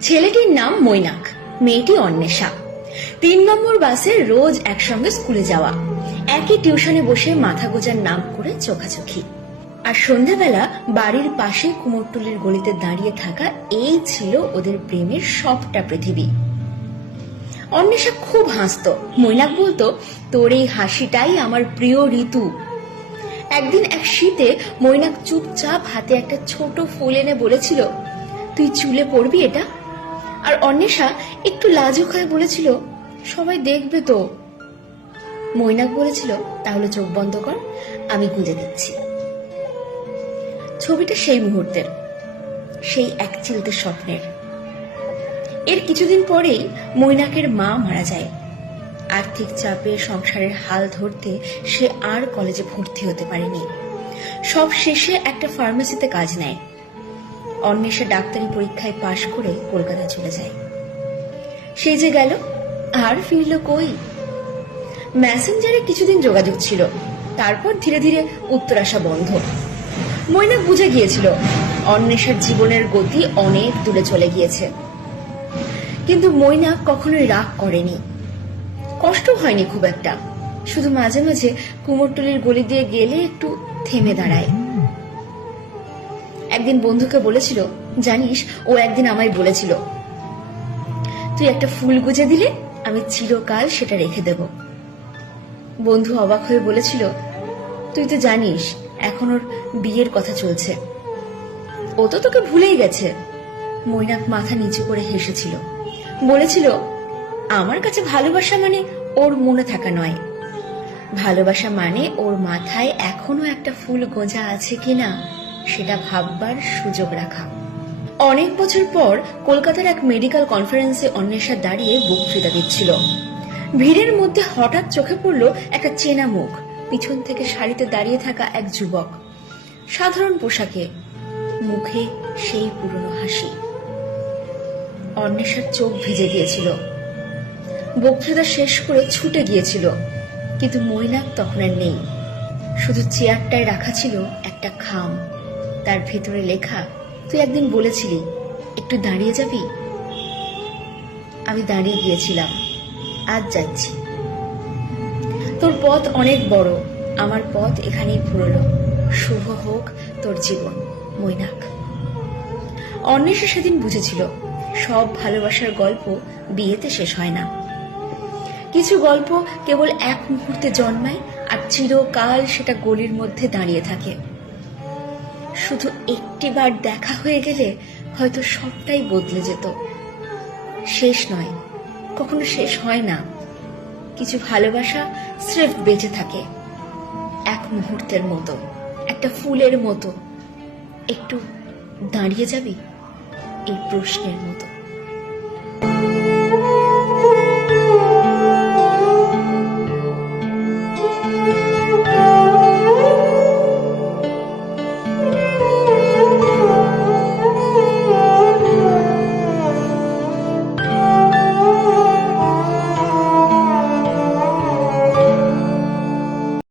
ছেলেটির নাম মৈনাক, মেয়েটি অন্বেষা। তিন নম্বর বাসে রোজ একসঙ্গে স্কুলে যাওয়া। একই টিউশনে বসে মাথা গোজার নাম করে চোখাচোখি। আর সন্ধ্যাবেলা বাড়ির পাশে কুমোরটুলির গলিতে দাঁড়িয়ে থাকা এই ছিল ওদের প্রেমের সবটা পৃথিবী। অন্বেষা খুব হাসতো। মৈনাক বলতো, তোর এই হাসিটাই আমার প্রিয় ঋতু। একদিন এক শীতে মৈনাক চুপচাপ হাতে একটা ছোট ফুল এনে বলেছিল, তুই চুলে পড়বি এটা? আর অন্বেষা একটু লাজুক হয়ে বলেছিল, সবাই দেখবে তো। মৈনাক বলেছিল, তাহলে চোখ বন্ধ কর, আমি গুঁজে দিচ্ছি। ছবিটা সেই মুহূর্তের, সেই এক চিলতে স্বপ্নের। এর কিছুদিন পরেই মৈনাকের মা মারা যায়। আর্থিক চাপে সংসারের হাল ধরতে সে আর কলেজে ভর্তি হতে পারেনি। সব শেষে একটা ফার্মেসিতে কাজ নেয়। অন্বেষা ডাক্তারি পরীক্ষায় পাশ করে কলকাতা চলে যায়। সেই যে গেল, আর ফিরল কই? ম্যাসেঞ্জারে কিছুদিন যোগাযোগ ছিল, তারপর ধীরে ধীরে উত্তর আসা বন্ধ। মৈনাক বুঝে গিয়েছিল, অন্বেষার জীবনের গতি অনেক দূরে চলে গিয়েছে। কিন্তু মৈনাক কখনোই রাগ করেনি। কষ্ট হয়নি খুব একটা, শুধু মাঝে মাঝে কুমোরটুলির গলি দিয়ে গেলে একটু থেমে দাঁড়ায়। একদিন বন্ধুকে বলেছিল, জানিস, ও একদিন আমায় বলেছিল, তুই একটা ফুল গুজে দিলে আমি চিরকাল সেটা রেখে দেব। বন্ধু অবাক হয়ে বলেছিল, তুই তো জানিস, এখন ওর বিয়ের কথা চলছে। ও তো তোকে ভুলেই গেছে। মৈনাক মাথা নিচু করে হেসেছিল। বলেছিল, আমার কাছে ভালোবাসা মানে ওর মনে থাকা নয়। ভালোবাসা মানে ওর মাথায় এখনও একটা ফুল গোঁজা আছে কিনা? সেটা ভাববার সুযোগ রাখা। অনেক বছর পর কলকাতার এক মেডিকেল কনফারেন্সে অন্বেষা দাঁড়িয়ে বক্তৃতা দিচ্ছিল। ভিড়ের মধ্যে হঠাৎ চোখে পড়ল একটা চেনা মুখ, পিছন থেকে শাড়িতে দাঁড়িয়ে থাকা এক যুবক। সাধারণ পোশাকে, মুখে সেই পুরনো হাসি। অন্বেষার চোখ ভিজে গিয়েছিল। বক্তৃতা শেষ করে ছুটে গিয়েছিল, কিন্তু মৈনাক তখন আর নেই। শুধু চেয়ারটায় রাখা ছিল একটা খাম। তার ভেতরে লেখা, তুই একদিন বলেছিলি, একটু দাঁড়িয়ে যাবি? আমি দাঁড়িয়ে গিয়েছিলাম। আজ যাচ্ছি। তোর পথ অনেক বড়। আমার পথ এখানেই ফুরলো শুভ হোক তোর জীবন, মৈনাক। অন্বেষা সেদিন বুঝেছিল, সব ভালোবাসার গল্প বিয়েতে শেষ হয় না। কিছু গল্প কেবল এক মুহূর্তে জন্মায় আর চিরকাল সেটা গলির মধ্যে দাঁড়িয়ে থাকে। শুধু একটিবার দেখা হয়ে গেলে হয়তো সবটাই বদলে যেত। শেষ নয়, কখনো শেষ হয় না। কিছু ভালোবাসা স্রেফ বেঁচে থাকে, এক মুহূর্তের মতো, একটা ফুলের মতো। একটু দাঁড়িয়ে যাবি এই প্রশ্নের মতো।